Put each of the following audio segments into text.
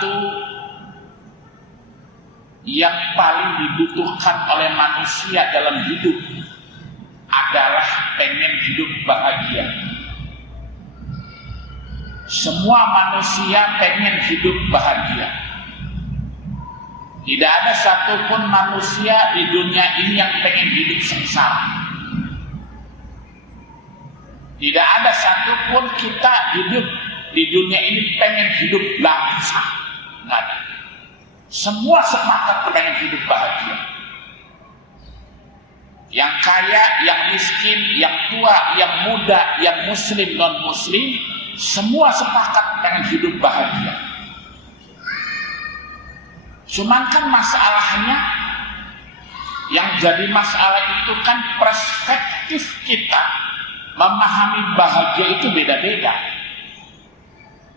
satu yang paling dibutuhkan oleh manusia dalam hidup adalah pengen hidup bahagia. Semua manusia pengen hidup bahagia. Tidak ada satupun manusia di dunia ini yang pengen hidup sengsara. Tidak ada satupun kita hidup di dunia ini pengen hidup langsung. Nggak ada. Semua sepakat pengen hidup bahagia. Yang kaya, yang miskin, yang tua, yang muda, yang muslim, non muslim, semua sepakat pengen hidup bahagia. Cuman kan masalahnya, yang jadi masalah itu kan perspektif kita memahami bahagia itu beda-beda.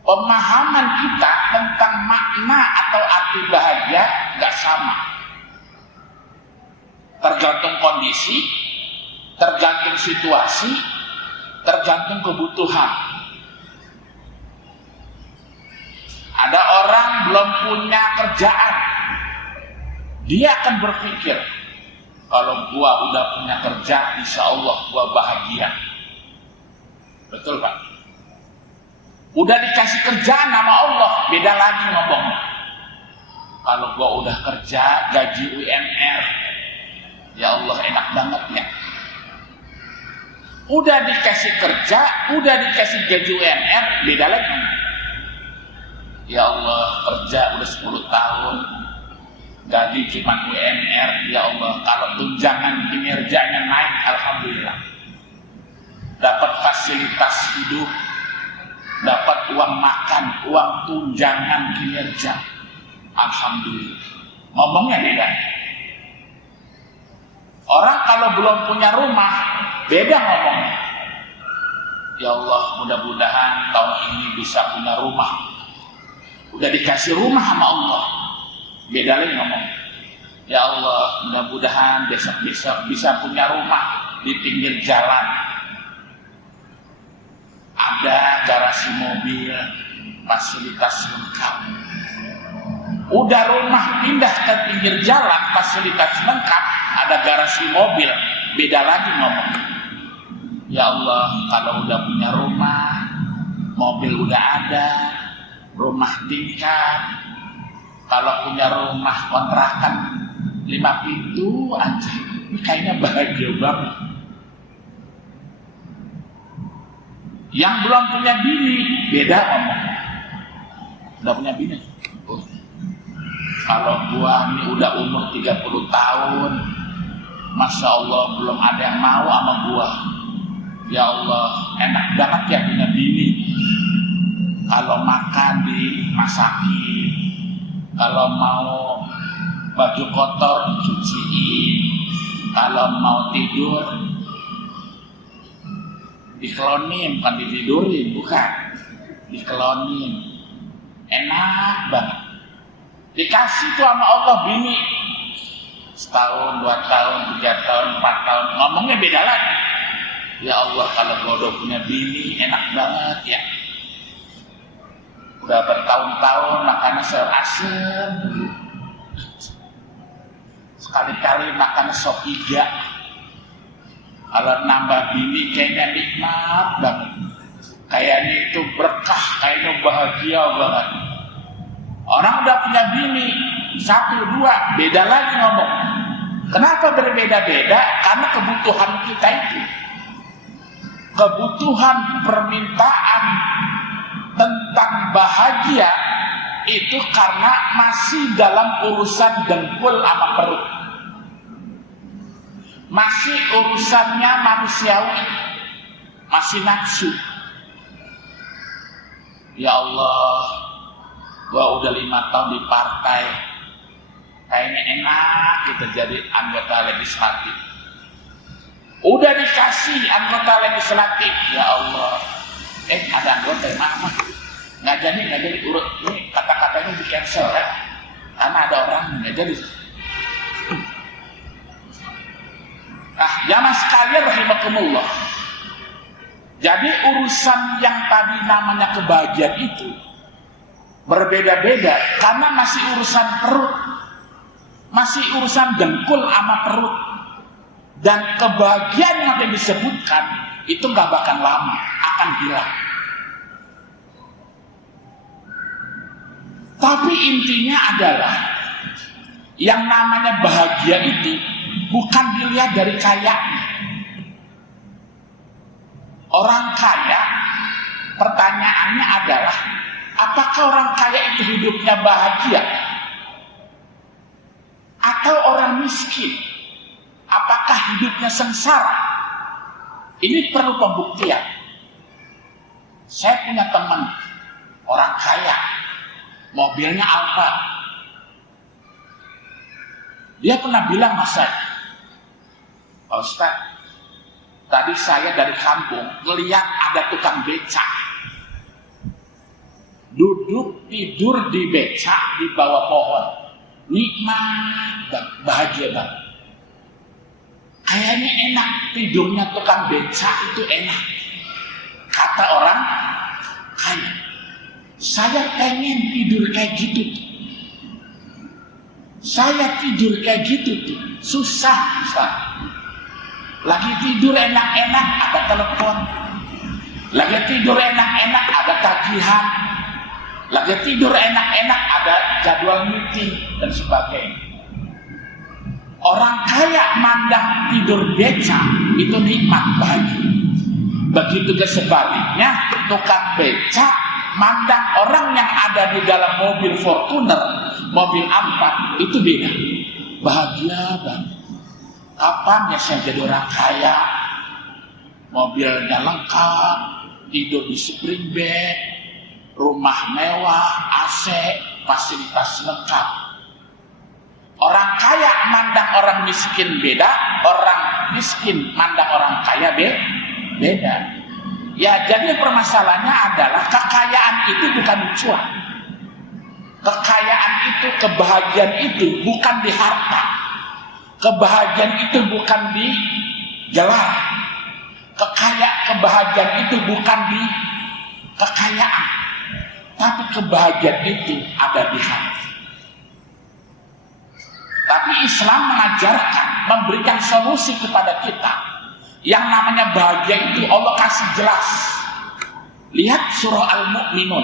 Pemahaman kita tentang makna atau arti bahagia nggak sama. Tergantung kondisi, tergantung situasi, tergantung kebutuhan. Ada orang belum punya kerjaan, dia akan berpikir, kalau gua udah punya kerja, insya Allah gua bahagia. Betul Pak? Udah dikasih kerjaan sama Allah, beda lagi ngomongnya. Kalau gua udah kerja, gaji UMR, ya Allah enak banget ya. Udah dikasih kerja, udah dikasih gaji UMR, beda lagi. Ya Allah, kerja udah 10 tahun, gaji cuma UMR, ya Allah, kalau tunjangan kinerjanya naik, alhamdulillah. Dapat fasilitas hidup, dapat uang makan, uang tunjangan kinerja, alhamdulillah. Ngomongnya beda. Orang kalau belum punya rumah, beda ngomongnya. Ya Allah, mudah-mudahan tahun ini bisa punya rumah. Udah dikasih rumah sama Allah, beda lagi ngomong. Ya Allah, mudah-mudahan besok-besok bisa punya rumah di pinggir jalan, ada garasi mobil, fasilitas lengkap. Udah rumah pindah ke pinggir jalan, fasilitas lengkap, ada garasi mobil, beda lagi ngomong. Ya Allah, kalau udah punya rumah, mobil udah ada, rumah tingkat, kalau punya rumah kontrakan 5 pintu aja, ini kayaknya bahagia banget. Yang belum punya bini, beda ngomongnya. Udah punya bini, kalau gua ini udah umur 30 tahun, Masya Allah belum ada yang mau sama gua. Ya Allah, enak banget ya punya bini. Kalau makan dimasakin, kalau mau baju kotor dicuciin, kalau mau tidur dikelonin, bukan ditidurin, bukan, dikelonin. Enak banget. Dikasih tuh sama Allah bini, setahun, 2 tahun, 3 tahun, 4 tahun, ngomongnya beda lagi. Ya Allah, kalau gua udah punya bini, enak banget ya. Udah bertahun-tahun makannya sayur asem, sekali-kali makan sop iga. Kalau nambah bini kayaknya nikmat banget, kayaknya itu berkah, kayaknya bahagia banget. Orang udah punya bini 1, 2, beda lagi ngomong. Kenapa berbeda-beda? Karena kebutuhan kita itu, kebutuhan permintaan tentang bahagia itu karena masih dalam urusan dengkul sama perut, masih urusannya manusiawi, masih nafsu. Ya Allah, gua udah 5 tahun di partai, kayaknya enak kita jadi anggota legislatif. Udah dikasih anggota legislatif, ya Allah, ada anggota yang mana? Nggak jadi urut ini, kata-katanya di cancel ya, karena ada orang nggak jadi. Nah, jamaah sekalian rahimakumullah. Jadi urusan yang tadi namanya kebahagiaan itu berbeda-beda karena masih urusan perut, masih urusan dengkul sama perut. Dan kebahagiaan yang tadi disebutkan itu nggak bakal lama, akan hilang. Tapi intinya adalah yang namanya bahagia itu bukan dilihat dari kayanya. Orang kaya, pertanyaannya adalah apakah orang kaya itu hidupnya bahagia? Atau orang miskin, apakah hidupnya sengsara? Ini perlu pembuktian. Saya punya teman orang kaya, mobilnya Alfa. Dia pernah bilang sama saya, Pak Ustaz, tadi saya dari kampung ngeliat ada tukang becak duduk tidur di becak di bawah pohon, nikmat dan bahagia banget. Kayaknya enak tidurnya tukang becak itu enak, kata orang kaya. Saya pengen tidur kayak gitu tuh. Saya tidur kayak gitu tuh susah. Lagi tidur enak-enak ada telepon, lagi tidur enak-enak ada tagihan, lagi tidur enak-enak ada jadwal meeting dan sebagainya. Orang kaya mandang tidur becak itu nikmat, bahagia. Begitu ke sebaliknya, tukang becak mandang orang yang ada di dalam mobil Fortuner, mobil Alfa itu beda, bahagia banget. Kapan ya saya jadi orang kaya, mobilnya lengkap, tidur di spring bed, rumah mewah, AC, fasilitas lengkap. Orang kaya mandang orang miskin beda, orang miskin mandang orang kaya beda. Ya, jadi permasalahannya adalah kekayaan itu bukan cuan. Kekayaan itu, kebahagiaan itu bukan di harta. Kebahagiaan itu bukan di gelar. Kebahagiaan itu bukan di kekayaan. Tapi kebahagiaan itu ada di hati. Tapi Islam mengajarkan, memberikan solusi kepada kita. Yang namanya bahagia itu Allah kasih jelas. Lihat surah Al-Mu'minun.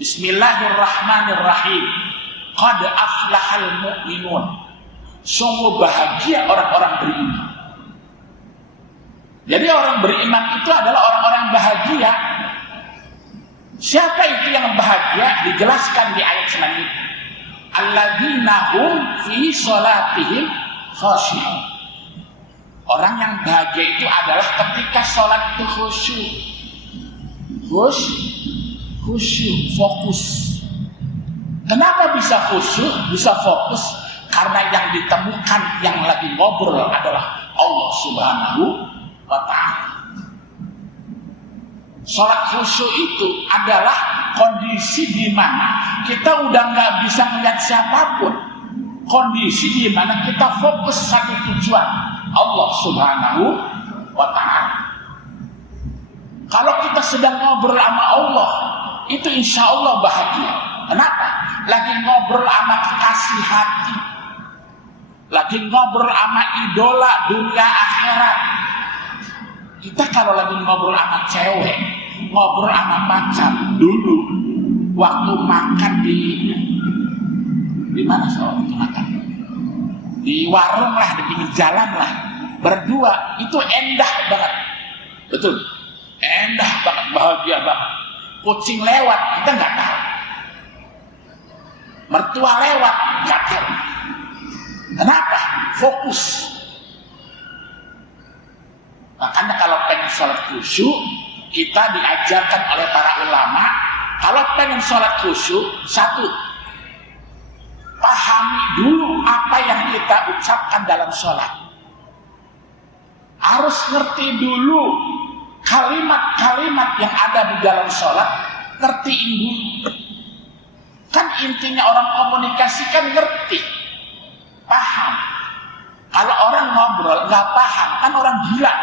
Bismillahirrahmanirrahim. Qad aflahal mu'minun. Sungguh bahagia orang-orang beriman. Jadi orang beriman itu adalah orang-orang bahagia. Siapa itu yang bahagia? Dijelaskan di ayat selanjutnya. Alladzina hum fi sholatihim khashi'un. Orang yang bahagia itu adalah ketika sholat itu khusyuk. Khusyuk, fokus. Kenapa bisa khusyuk, bisa fokus? Karena yang ditemukan, yang lagi ngobrol adalah Allah Subhanahu wa Ta'ala. Sholat khusyuk itu adalah kondisi di mana kita udah nggak bisa melihat siapapun. Kondisi di mana kita fokus satu tujuan, Allah Subhanahu wa Ta'ala. Kalau kita sedang ngobrol sama Allah, itu insya Allah bahagia. Kenapa? Lagi ngobrol sama kekasih hati, lagi ngobrol sama idola dunia akhirat. Kita kalau lagi ngobrol sama cewek, ngobrol sama pacar, dulu waktu makan di mana soal itu makan? Di warung lah, di pinggir jalan lah, berdua itu endah banget, betul, endah banget, bahagia banget. Kucing lewat kita nggak tahu, mertua lewat nggak tahu. Kenapa? Fokus. Makanya kalau pengen sholat khusyuk, kita diajarkan oleh para ulama, kalau pengen sholat khusyuk, satu, pahami dulu apa yang kita ucapkan dalam sholat. Harus ngerti dulu kalimat-kalimat yang ada di dalam sholat, ngertiin dulu. Kan intinya orang komunikasi kan ngerti, paham. Kalau orang ngobrol nggak paham, kan orang gila.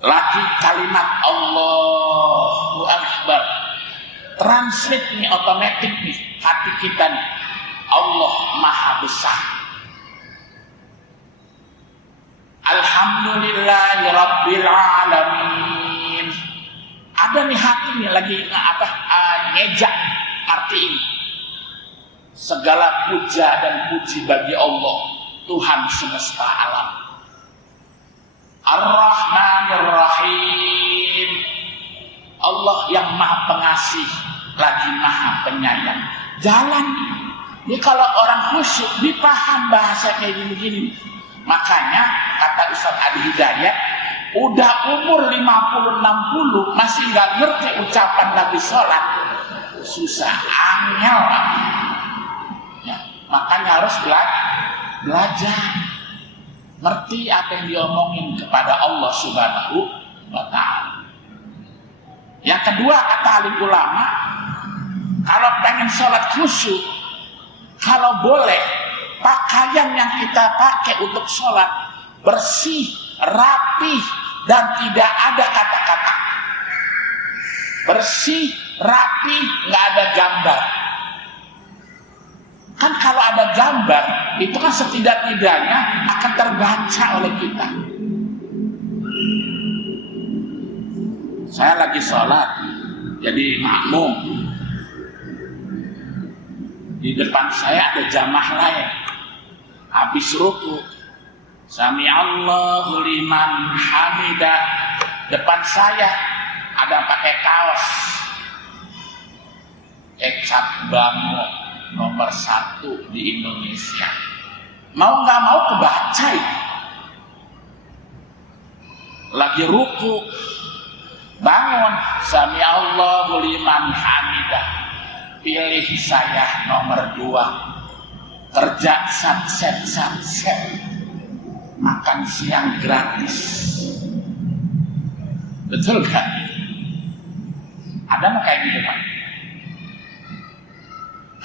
Lagi translate nih otomatis nih hati kita nih. Allah Maha Besar. Alhamdulillahirabbil alamin. Ada nih hati nih lagi ngejak arti ini. Segala puja dan puji bagi Allah, Tuhan semesta alam. Ar-Rahmanir Rahim. Allah yang Maha Pengasih lagi Maha Penyayang. Jalan. Ini kalau orang khusyuk dipaham bahasa kayak gini-gini. Makanya kata Ustaz Adi Hidayat, udah umur 50-60 masih nggak ngerti ucapan Nabi sholat, susah, angel. Ya, makanya harus belajar, ngerti apa yang diomongin kepada Allah Subhanahu wa Ta'ala. Yang kedua, kata alim ulama, kalau pengen sholat khusyuk, kalau boleh pakaian yang kita pakai untuk sholat bersih, rapih, dan tidak ada kata-kata. Bersih, rapih, nggak ada gambar. Kan kalau ada gambar, itu kan setidak-tidaknya akan terbaca oleh kita. Saya lagi sholat, jadi makmum. Di depan saya ada jamaah lain. Habis ruku, Sami Allahu liman hamidah. Depan saya ada pakai kaos Kecap Bango nomor 1 di Indonesia. Mau nggak mau kebaca itu. Lagi ruku, bangun, Sami Allahu liman hamidah. Pilih saya nomor 2. Kerja sunset, makan siang gratis. Betul kan? Ada mau kayak gitu Pak?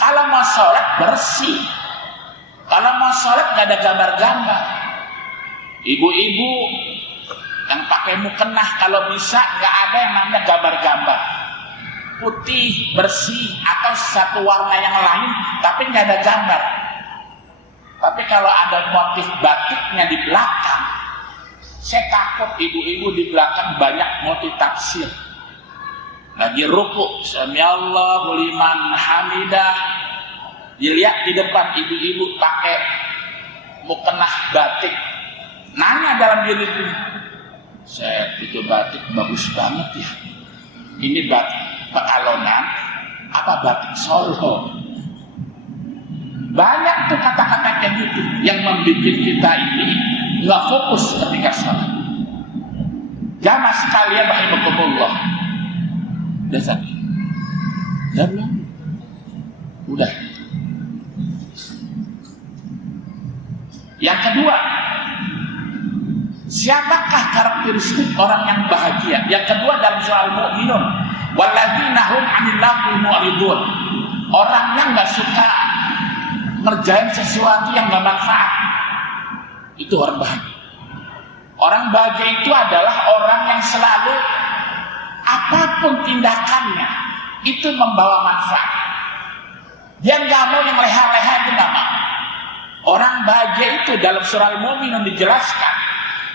Kalau mau sholat bersih, kalau mau sholat nggak ada gambar-gambar. Ibu-ibu yang pakai mukena kalau bisa nggak ada yang namanya gambar-gambar. Putih, bersih, atau satu warna yang lain tapi nggak ada gambar. Tapi kalau ada motif batiknya di belakang, saya takut ibu-ibu di belakang banyak motif tafsir. Lagi ruku, Sami Allahu liman hamidah. Dilihat di depan ibu-ibu pakai mukena batik. Nanya dalam diri itu, saya itu batik bagus banget ya. Ini batik Pekalongan apa batik Solo? Banyak tuh kata-kata kayak gitu yang membuat kita ini nggak fokus ketika sholat. Jamaah sekalian rahimakumullah. Udah tadi? Udah belum? Udah. Yang kedua, siapakah karakteristik orang yang bahagia? Yang kedua dalam surah Al-Mu'minun, walladzina hum 'anil lagwi mu'ridun. Orang yang nggak suka ngerjain sesuatu yang nggak manfaat, itu orang bahagia. Orang bahagia itu adalah orang yang selalu apapun tindakannya itu membawa manfaat. Dia nggak mau yang leha-leha, itu nggak mau. Orang bahagia itu dalam surah Al-Mu'minun dijelaskan,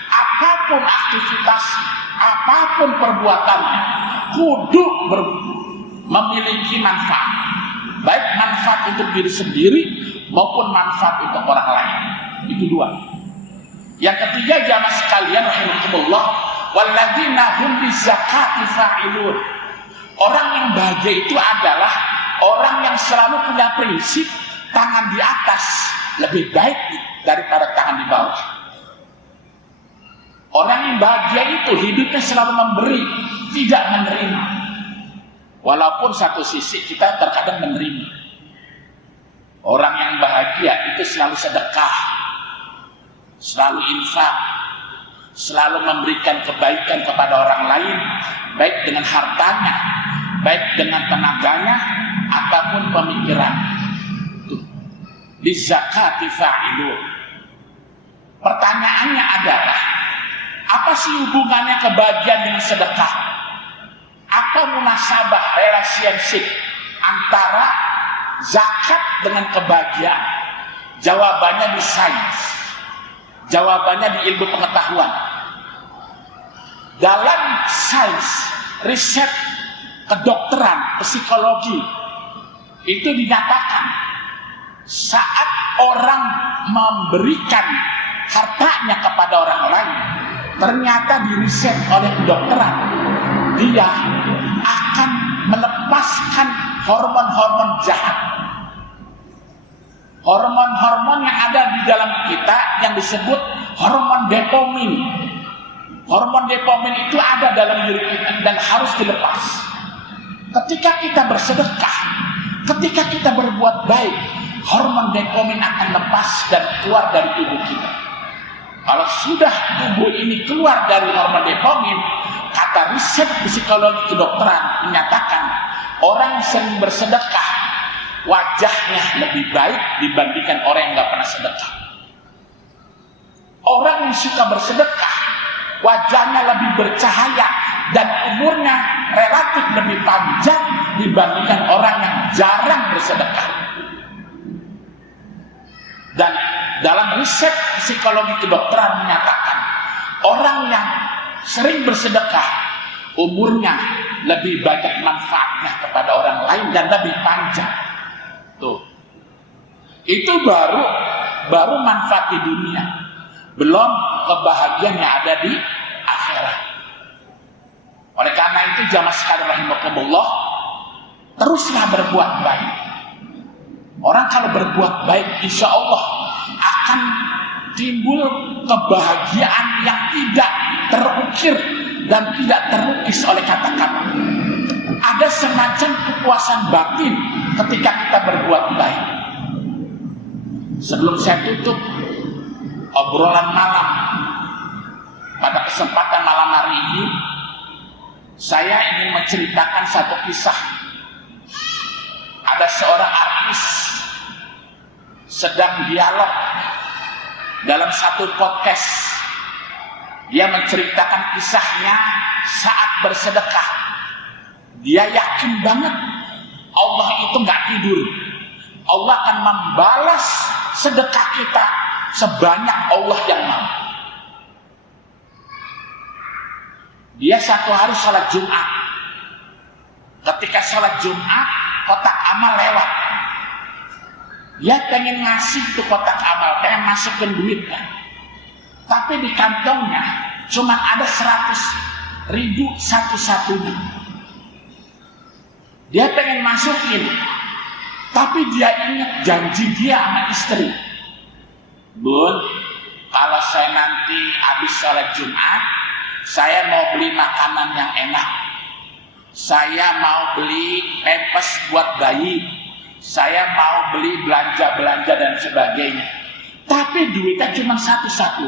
apapun aktivitas, apapun perbuatannya, kudu memiliki manfaat. Baik manfaat untuk diri sendiri maupun manfaat untuk orang lain. Itu dua. Yang ketiga, jamaah sekalian rahimakumullah, walladzina hum bizakati fa'ilun. Orang yang bahagia itu adalah orang yang selalu punya prinsip tangan di atas lebih baik daripada tangan di bawah. Orang yang bahagia itu hidupnya selalu memberi, tidak menerima. Walaupun satu sisi kita terkadang menerima. Orang yang bahagia itu selalu sedekah, selalu infak, selalu memberikan kebaikan kepada orang lain, baik dengan hartanya, baik dengan tenaganya, ataupun pemikiran. Bizakati fa'ilun. Pertanyaannya adalah, apa sih hubungannya kebahagiaan dengan sedekah? Apa munasabah relationship antara zakat dengan kebahagiaan? Jawabannya di sains. Jawabannya di ilmu pengetahuan. Dalam sains, riset kedokteran, psikologi, itu dinyatakan saat orang memberikan hartanya kepada orang lain, ternyata diriset oleh kedokteran, dia akan melepaskan hormon-hormon jahat. Hormon-hormon yang ada di dalam kita yang disebut hormon dopamin. Hormon dopamin itu ada dalam diri kita dan harus dilepas. Ketika kita bersedekah, ketika kita berbuat baik, hormon dopamin akan lepas dan keluar dari tubuh kita. Kalau sudah tubuh ini keluar dari hormon dopamin, kata riset psikologi kedokteran menyatakan orang yang sering bersedekah wajahnya lebih baik dibandingkan orang yang nggak pernah sedekah. Orang yang suka bersedekah wajahnya lebih bercahaya dan umurnya relatif lebih panjang dibandingkan orang yang jarang bersedekah. Dan dalam riset psikologi kedokteran menyatakan orang yang sering bersedekah umurnya lebih banyak manfaatnya kepada orang lain dan lebih panjang. Tuh, itu baru manfaat di dunia, belum kebahagiaan yang ada di akhirat. Oleh karena itu jamaah sekalian rahimakumullah, teruslah berbuat baik. Orang kalau berbuat baik, insya Allah akan timbul kebahagiaan yang tidak terukir dan tidak terlukis oleh kata-kata. Ada semacam kepuasan batin ketika kita berbuat baik. Sebelum saya tutup obrolan malam pada kesempatan malam hari ini, saya ingin menceritakan satu kisah. Ada seorang artis sedang dialog dalam satu podcast. Dia menceritakan kisahnya saat bersedekah. Dia yakin banget Allah itu nggak tidur. Allah akan membalas sedekah kita sebanyak Allah yang mau. Dia satu hari sholat Jumat. Ketika sholat Jumat, kotak amal lewat. Dia pengen ngasih itu kotak amal, pengen masukin duit kan. Tapi di kantongnya cuma ada 100.000 satu-satunya. Dia pengen masukin, tapi dia ingat janji dia sama istri. Bun, kalau saya nanti habis sholat Jumat, saya mau beli makanan yang enak. Saya mau beli pampers buat bayi. Saya mau beli belanja-belanja dan sebagainya. Tapi duitnya cuma satu-satu.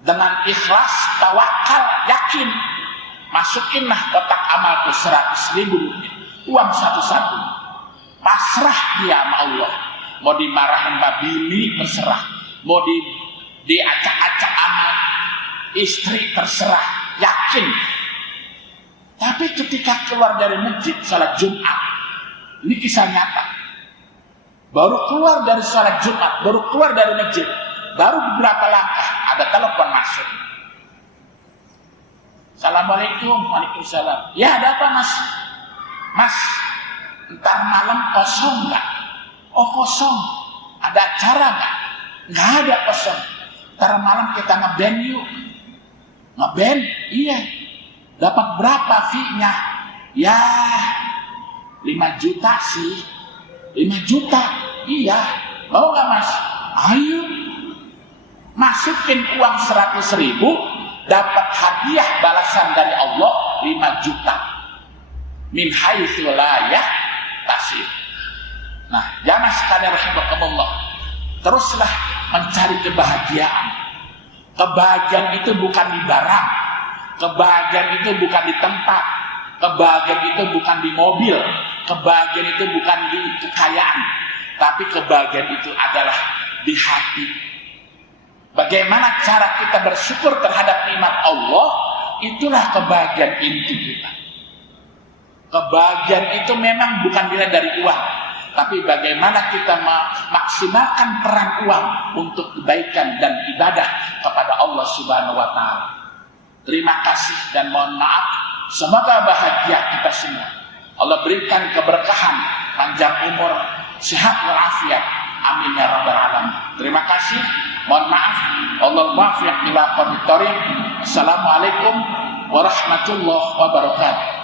Dengan ikhlas, tawakal, yakin, masukinlah kotak amalku 100.000 rupiah. Uang satu-satu. Pasrah dia sama Allah. Mau dimarahin Mbak Bini, terserah. Mau diacak-acak amal istri, terserah. Yakin. Tapi ketika keluar dari masjid salat Jumat, ini kisah nyata. Baru keluar dari salat Jumat, baru keluar dari masjid, baru beberapa langkah ada telepon masuk. Assalamualaikum. Waalaikumsalam. Ya, ada apa mas? Mas, ntar malam kosong nggak? Oh kosong. Ada acara nggak? Nggak ada, kosong. Ntar malam kita ngeband yuk. Ngeband? Iya. Dapat berapa fee-nya? Ya 5 juta sih. 5 juta? Iya. Mau nggak mas? Ayo. Masukin uang 100.000, dapat hadiah balasan dari Allah 5 juta. Min haitsu la yahtasib. Nah, jamaah sekalian rahimakumullah, teruslah mencari kebahagiaan. Kebahagiaan itu bukan di barang, kebahagiaan itu bukan di tempat, kebahagiaan itu bukan di mobil, kebahagiaan itu bukan di kekayaan, tapi kebahagiaan itu adalah di hati. Bagaimana cara kita bersyukur terhadap nikmat Allah, itulah kebahagiaan inti kita. Kebahagiaan itu memang bukan dilihat dari uang, tapi bagaimana kita memaksimalkan peran uang untuk kebaikan dan ibadah kepada Allah Subhanahu wa Ta'ala. Terima kasih dan mohon maaf. Semoga bahagia kita semua. Allah berikan keberkahan, panjang umur, sehat walafiat. Amin ya rabbal alamin. Terima kasih. Mohon maaf. Allah muwaffiq ila aqwamit thoriq. Assalamualaikum warahmatullahi wabarakatuh.